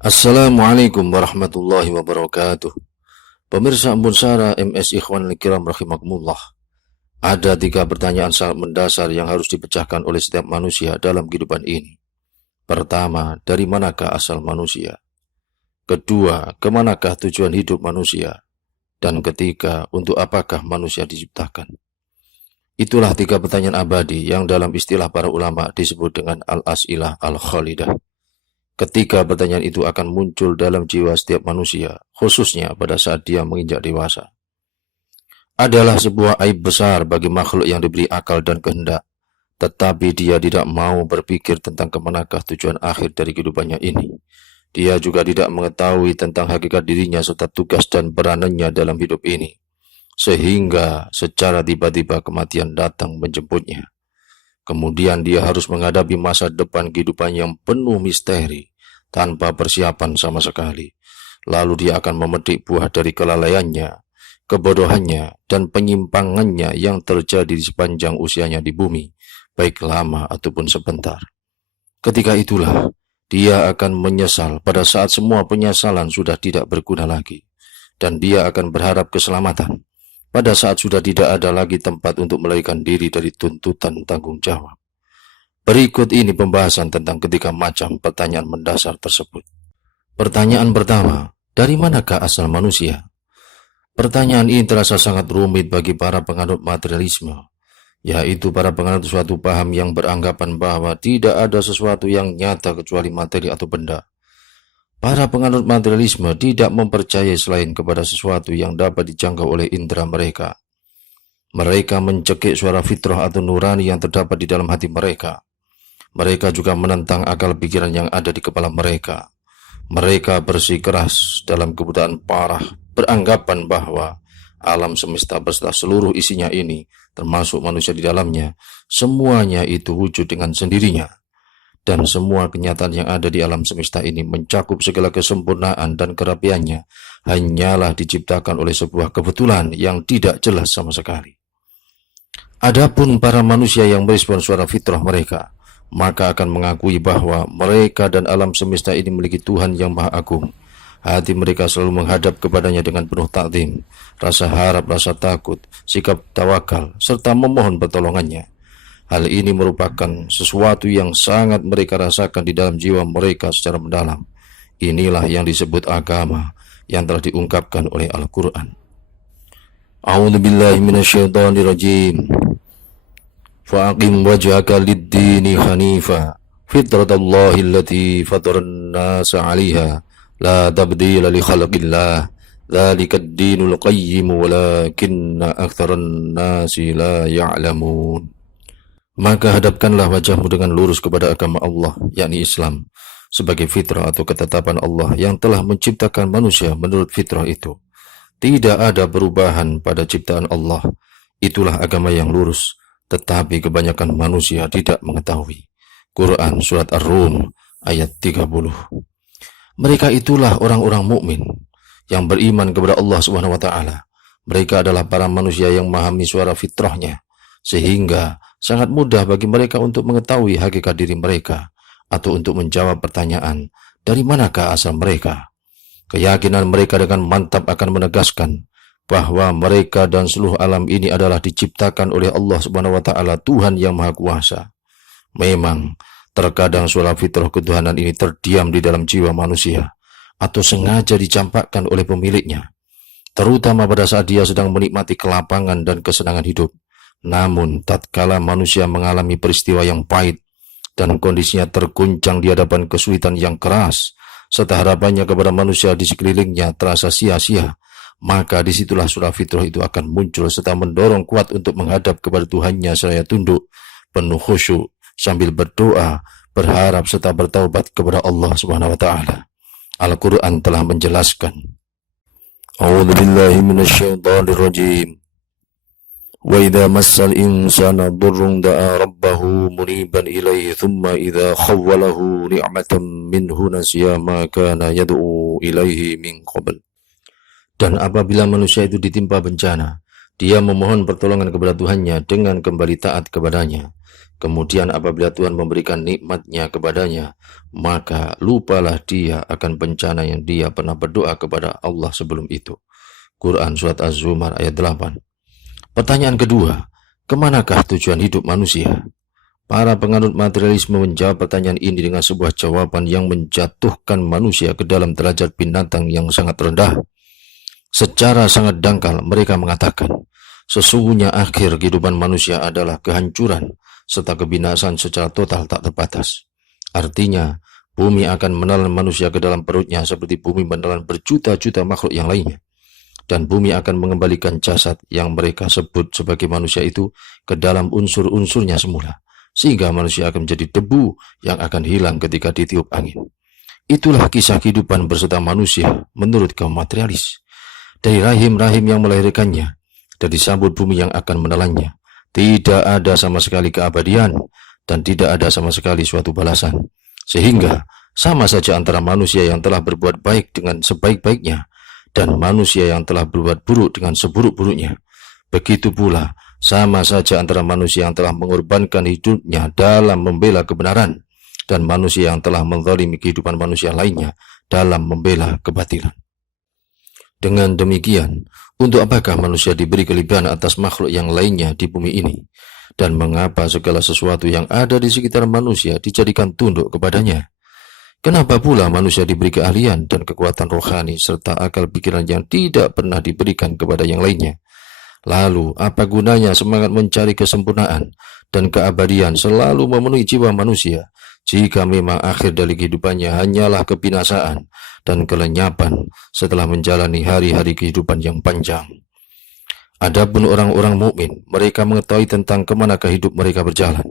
Assalamualaikum warahmatullahi wabarakatuh. Pemirsa Munsara MS Ikhwanul Kiram rahimakumullah. Ada 3 pertanyaan sangat mendasar yang harus dipecahkan oleh setiap manusia dalam kehidupan ini. Pertama, dari manakah asal manusia? Kedua, kemanakah tujuan hidup manusia? Dan ketiga, untuk apakah manusia diciptakan? Itulah 3 pertanyaan abadi yang dalam istilah para ulama disebut dengan al-as'ilah al-khalidah. Ketiga pertanyaan itu akan muncul dalam jiwa setiap manusia, khususnya pada saat dia menginjak dewasa. Adalah sebuah aib besar bagi makhluk yang diberi akal dan kehendak, tetapi dia tidak mau berpikir tentang kemanakah tujuan akhir dari kehidupannya ini. Dia juga tidak mengetahui tentang hakikat dirinya serta tugas dan peranannya dalam hidup ini, sehingga secara tiba-tiba kematian datang menjemputnya. Kemudian dia harus menghadapi masa depan kehidupan yang penuh misteri, tanpa persiapan sama sekali. Lalu dia akan memetik buah dari kelalaiannya, kebodohannya, dan penyimpangannya yang terjadi di sepanjang usianya di bumi, baik lama ataupun sebentar. Ketika itulah, dia akan menyesal pada saat semua penyesalan sudah tidak berguna lagi, dan dia akan berharap keselamatan pada saat sudah tidak ada lagi tempat untuk melarikan diri dari tuntutan tanggung jawab. Berikut ini pembahasan tentang ketiga macam pertanyaan mendasar tersebut. Pertanyaan pertama, dari manakah asal manusia? Pertanyaan ini terasa sangat rumit bagi para penganut materialisme, yaitu para penganut suatu paham yang beranggapan bahwa tidak ada sesuatu yang nyata kecuali materi atau benda. Para penganut materialisme tidak mempercayai selain kepada sesuatu yang dapat dijangkau oleh indera mereka. Mereka mencekik suara fitrah atau nurani yang terdapat di dalam hati mereka. Mereka juga menentang akal pikiran yang ada di kepala mereka. Mereka bersikeras dalam kebutaan parah, beranggapan bahwa alam semesta beserta seluruh isinya ini, termasuk manusia di dalamnya, semuanya itu wujud dengan sendirinya. Dan semua kenyataan yang ada di alam semesta ini mencakup segala kesempurnaan dan kerapiannya hanyalah diciptakan oleh sebuah kebetulan yang tidak jelas sama sekali. Adapun para manusia yang merespon suara fitrah mereka, maka akan mengakui bahwa mereka dan alam semesta ini memiliki Tuhan yang Maha Agung. Hati mereka selalu menghadap kepadanya dengan penuh takzim, rasa harap, rasa takut, sikap tawakal, serta memohon pertolongannya. Hal ini merupakan sesuatu yang sangat mereka rasakan di dalam jiwa mereka secara mendalam. Inilah yang disebut agama yang telah diungkapkan oleh Al-Quran. A'udzubillahi minasyaitonirrajim. Fa'aqim wajhaka lid-dini hanifa fitratallahi allati fataran nasa 'alaiha la tabdila li khalqillah dzalika ad-dinul qayyim walakinna aktsaran nasi la ya'lamun. Maka hadapkanlah wajahmu dengan lurus kepada agama Allah, yakni Islam, sebagai fitrah atau ketetapan Allah yang telah menciptakan manusia menurut fitrah itu. Tidak ada perubahan pada ciptaan Allah. Itulah agama yang lurus, tetapi kebanyakan manusia tidak mengetahui. Quran Surat Ar-Rum ayat 30. Mereka itulah orang-orang mukmin yang beriman kepada Allah SWT. Mereka adalah para manusia yang memahami suara fitrahnya, sehingga sangat mudah bagi mereka untuk mengetahui hakikat diri mereka atau untuk menjawab pertanyaan, dari manakah asal mereka? Keyakinan mereka dengan mantap akan menegaskan bahwa mereka dan seluruh alam ini adalah diciptakan oleh Allah Subhanahu wa taala, Tuhan yang Maha Kuasa. Memang terkadang suara fitrah ketuhanan ini terdiam di dalam jiwa manusia atau sengaja dicampakkan oleh pemiliknya, terutama pada saat dia sedang menikmati kelapangan dan kesenangan hidup. Namun, tatkala manusia mengalami peristiwa yang pahit dan kondisinya terguncang di hadapan kesulitan yang keras, serta harapannya kepada manusia di sekelilingnya terasa sia-sia, maka disitulah surah fitrah itu akan muncul serta mendorong kuat untuk menghadap kepada Tuhannya seraya tunduk, penuh khusyuk, sambil berdoa, berharap serta bertaubat kepada Allah Subhanahu wa taala. Al-Quran telah menjelaskan. A'udzubillahi minasyaitonirrajim. وَإِذَا مَسَّ الْإِنسَانَ ضُرٌّ دَعَا رَبَّهُ مُنِيبًا إِلَيْهِ ثُمَّ إِذَا خَوَّلَهُ نِعْمَةً مِنْهُ نَسِيَ مَا كَانَ يَدْعُو إِلَيْهِ مِنْ قَبْلُ. Dan apabila manusia itu ditimpa bencana, Dia memohon pertolongan kepada Tuhannya dengan kembali taat kepadanya. Kemudian apabila Tuhan memberikan nikmatnya kepadanya, maka lupalah dia akan bencana yang dia pernah berdoa kepada Allah sebelum itu. Quran Surat Az-Zumar ayat 8. Pertanyaan kedua, kemanakah tujuan hidup manusia? Para penganut materialisme menjawab pertanyaan ini dengan sebuah jawaban yang menjatuhkan manusia ke dalam derajat binatang yang sangat rendah. Secara sangat dangkal mereka mengatakan, sesungguhnya akhir kehidupan manusia adalah kehancuran serta kebinasaan secara total tak terbatas. Artinya, bumi akan menelan manusia ke dalam perutnya seperti bumi menelan berjuta-juta makhluk yang lainnya. Dan bumi akan mengembalikan jasad yang mereka sebut sebagai manusia itu ke dalam unsur-unsurnya semula, sehingga manusia akan menjadi debu yang akan hilang ketika ditiup angin. Itulah kisah kehidupan berserta manusia menurut kaum materialis. Dari rahim-rahim yang melahirkannya, dari sambut bumi yang akan menelannya, tidak ada sama sekali keabadian dan tidak ada sama sekali suatu balasan. Sehingga sama saja antara manusia yang telah berbuat baik dengan sebaik-baiknya dan manusia yang telah berbuat buruk dengan seburuk-buruknya. Begitu pula sama saja antara manusia yang telah mengorbankan hidupnya dalam membela kebenaran dan manusia yang telah menzalimi kehidupan manusia lainnya dalam membela kebatilan. Dengan demikian, untuk apakah manusia diberi kelebihan atas makhluk yang lainnya di bumi ini? Dan mengapa segala sesuatu yang ada di sekitar manusia dijadikan tunduk kepadanya? Kenapa pula manusia diberi keahlian dan kekuatan rohani serta akal pikiran yang tidak pernah diberikan kepada yang lainnya? Lalu, apa gunanya semangat mencari kesempurnaan dan keabadian selalu memenuhi jiwa manusia jika memang akhir dari kehidupannya hanyalah kebinasaan dan kelenyapan setelah menjalani hari-hari kehidupan yang panjang? Adapun orang-orang mukmin, mereka mengetahui tentang kemanakah hidup mereka berjalan,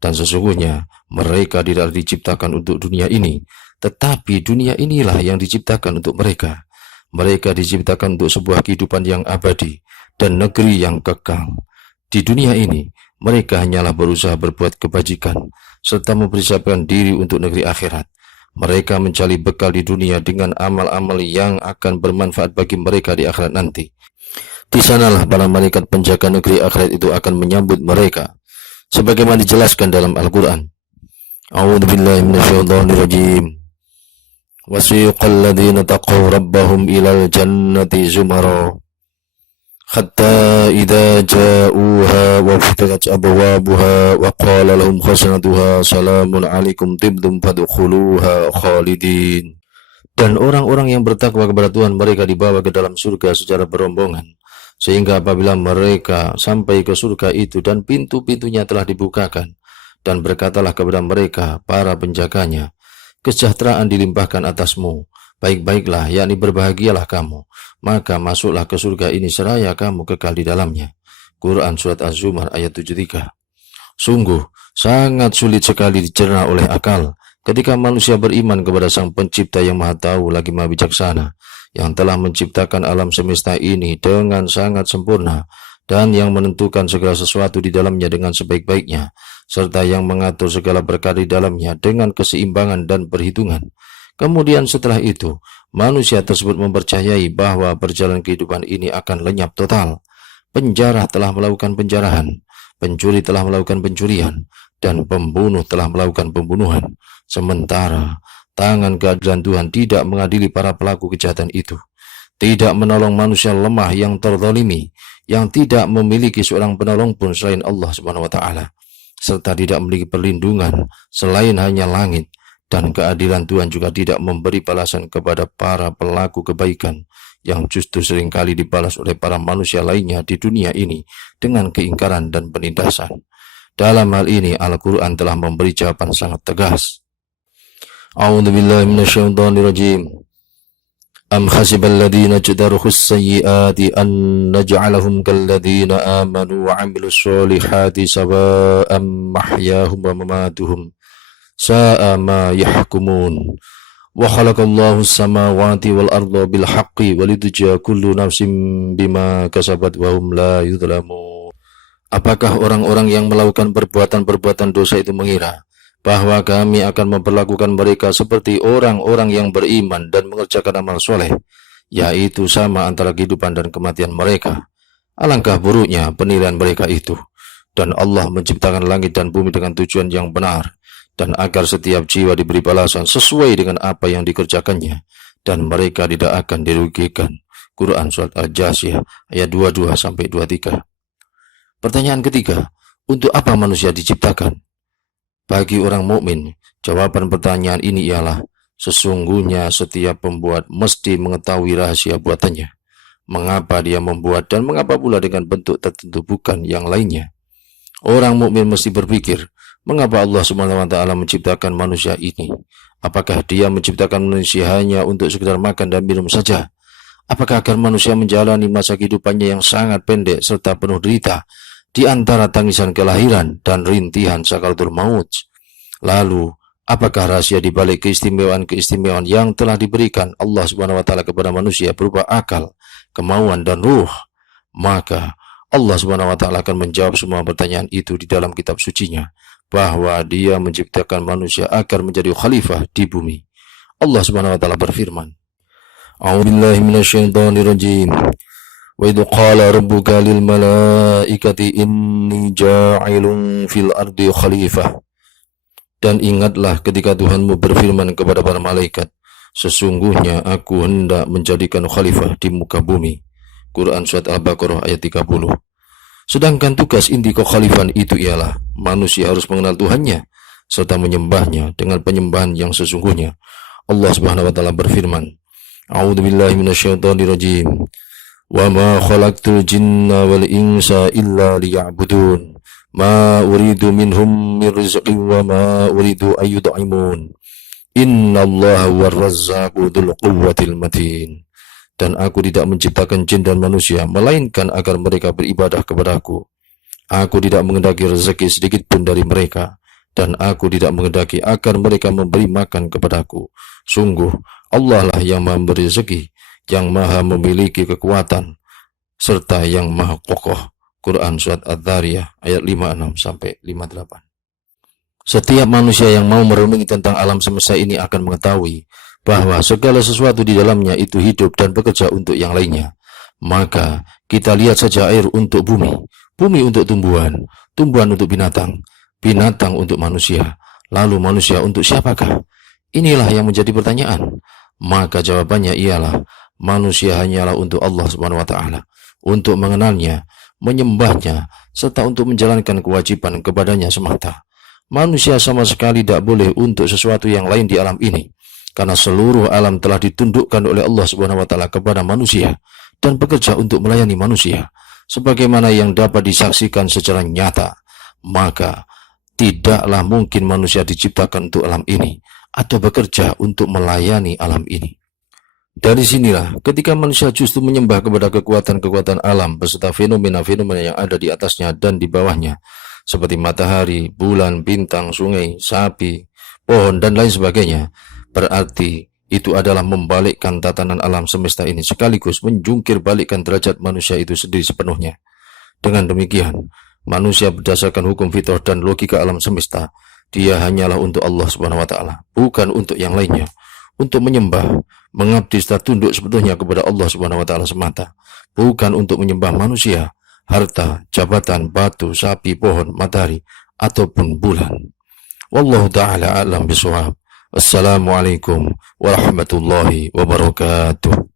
dan sesungguhnya mereka tidak diciptakan untuk dunia ini, tetapi dunia inilah yang diciptakan untuk mereka. Mereka diciptakan untuk sebuah kehidupan yang abadi dan negeri yang kekal. Di dunia ini, mereka hanyalah berusaha berbuat kebajikan serta mempersiapkan diri untuk negeri akhirat. Mereka mencari bekal di dunia dengan amal-amal yang akan bermanfaat bagi mereka di akhirat nanti. Di sanalah para malaikat penjaga negeri akhirat itu akan menyambut mereka, sebagaimana dijelaskan dalam Al-Quran. A'udzubillahi minasyaitonirrajim. Wasiqal ladzina taqaw rabbahum ilal jannati zumara hatta idza ja'uha wa futihat abwabuha wa qala lahum khasanatuha salamun alaikum tibtum fadkhuluha khalidin. Dan orang-orang yang bertakwa kepada Tuhan mereka dibawa ke dalam surga secara berombongan, sehingga apabila mereka sampai ke surga itu dan pintu-pintunya telah dibukakan, dan berkatalah kepada mereka para penjaganya, kesejahteraan dilimpahkan atasmu, baik-baiklah, yakni berbahagialah kamu, maka masuklah ke surga ini seraya kamu kekal di dalamnya. Quran Surat Az-Zumar ayat 73. Sungguh, sangat sulit sekali dicerna oleh akal ketika manusia beriman kepada Sang Pencipta yang Maha Tahu lagi Maha Bijaksana, yang telah menciptakan alam semesta ini dengan sangat sempurna dan yang menentukan segala sesuatu di dalamnya dengan sebaik-baiknya, serta yang mengatur segala perkara di dalamnya dengan keseimbangan dan perhitungan. Kemudian setelah itu, manusia tersebut mempercayai bahwa perjalanan kehidupan ini akan lenyap total. Penjara telah melakukan penjarahan, pencuri telah melakukan pencurian, dan pembunuh telah melakukan pembunuhan. Sementara tangan keadilan Tuhan tidak mengadili para pelaku kejahatan itu, tidak menolong manusia lemah yang terzalimi, yang tidak memiliki seorang penolong pun selain Allah Subhanahu wa Ta'ala, serta tidak memiliki perlindungan selain hanya langit. Dan keadilan Tuhan juga tidak memberi balasan kepada para pelaku kebaikan yang justru seringkali dibalas oleh para manusia lainnya di dunia ini dengan keingkaran dan penindasan. Dalam hal ini Al-Quran telah memberi jawaban sangat tegas. A'udzubillahi minasyaitonirrajim. Am hasibal ladzina jadaruhus sayyiati an naj'alahum kalladzina amanu wa 'amilus solihati sawa'am mahyahum wa mamatuhum sa'a ma yahkumun. Wa khalaqallahu as-samawati wal arda bil haqqi walidja kullu nafsin bima kasabat wa hum la yudhlamun. Apakah orang-orang yang melakukan perbuatan-perbuatan dosa itu mengira bahwa kami akan memperlakukan mereka seperti orang-orang yang beriman dan mengerjakan amal soleh, yaitu sama antara kehidupan dan kematian mereka? Alangkah buruknya penilaian mereka itu. Dan Allah menciptakan langit dan bumi dengan tujuan yang benar, dan agar setiap jiwa diberi balasan sesuai dengan apa yang dikerjakannya, dan mereka tidak akan dirugikan. Quran Surat Al-Jasiyah ayat 22-23. Pertanyaan ketiga, untuk apa manusia diciptakan? Bagi orang mukmin, jawaban pertanyaan ini ialah, sesungguhnya setiap pembuat mesti mengetahui rahasia buatannya, mengapa dia membuat dan mengapa pula dengan bentuk tertentu bukan yang lainnya. Orang mukmin mesti berpikir, mengapa Allah SWT menciptakan manusia ini? Apakah dia menciptakan manusia hanya untuk sekedar makan dan minum saja? Apakah agar manusia menjalani masa kehidupannya yang sangat pendek serta penuh derita di antara tangisan kelahiran dan rintihan sakaratul maut? Lalu, apakah rahasia di balik keistimewaan-keistimewaan yang telah diberikan Allah SWT kepada manusia berupa akal, kemauan, dan ruh? Maka Allah SWT akan menjawab semua pertanyaan itu di dalam kitab sucinya, bahwa dia menciptakan manusia agar menjadi khalifah di bumi. Allah SWT berfirman, A'udzubillahi minasyaitonirrajim. Wa idh qala rabbuka lil malaikati inni ja'ilun fil ardi khalifah. Dan ingatlah ketika Tuhanmu berfirman kepada para malaikat, sesungguhnya aku hendak menjadikan khalifah di muka bumi. Quran Surat Al-Baqarah ayat 30. Sedangkan tugas inti kekhalifahan itu ialah manusia harus mengenal Tuhannya serta menyembahnya dengan penyembahan yang sesungguhnya. Allah Subhanahu wa taala berfirman, A'udzubillahi minasyaitonirrajim. Wa ma khalaqtul jinna wal insa illa liya'budun. Ma uridu minhum min rizqin wa ma uridu ayyud'imun. Innallaha huwar-razzaqu dzul quwwatil matin. Dan aku tidak menciptakan jin dan manusia, melainkan agar mereka beribadah kepadaku. Aku tidak menghendaki rezeki sedikit pun dari mereka, dan aku tidak menghendaki agar mereka memberi makan kepadaku. Sungguh, Allah lah yang memberi rezeki, yang maha memiliki kekuatan, serta yang maha kokoh. Quran Surat Adz-Dzariyah ayat 56-58. Setiap manusia yang mau merenungi tentang alam semesta ini akan mengetahui bahwa segala sesuatu di dalamnya itu hidup dan bekerja untuk yang lainnya. Maka kita lihat saja air untuk bumi, bumi untuk tumbuhan, tumbuhan untuk binatang, binatang untuk manusia, lalu manusia untuk siapakah? Inilah yang menjadi pertanyaan. Maka jawabannya ialah, manusia hanyalah untuk Allah SWT, untuk mengenalnya, menyembahnya, serta untuk menjalankan kewajiban kepadanya semata. Manusia sama sekali tidak boleh untuk sesuatu yang lain di alam ini, karena seluruh alam telah ditundukkan oleh Allah SWT kepada manusia dan bekerja untuk melayani manusia, sebagaimana yang dapat disaksikan secara nyata. Maka tidaklah mungkin manusia diciptakan untuk alam ini atau bekerja untuk melayani alam ini. Dari sinilah ketika manusia justru menyembah kepada kekuatan-kekuatan alam beserta fenomena-fenomena yang ada di atasnya dan di bawahnya, seperti matahari, bulan, bintang, sungai, sapi, pohon, dan lain sebagainya, berarti itu adalah membalikkan tatanan alam semesta ini, sekaligus menjungkir balikkan derajat manusia itu sendiri sepenuhnya. Dengan demikian, manusia berdasarkan hukum fitrah dan logika alam semesta, dia hanyalah untuk Allah SWT, bukan untuk yang lainnya, untuk menyembah, mengabdi serta tunduk sepenuhnya kepada Allah SWT semata, bukan untuk menyembah manusia, harta, jabatan, batu, sapi, pohon, matahari, ataupun bulan. Wallahu ta'ala a'lam bishawab. Assalamualaikum warahmatullahi wabarakatuh.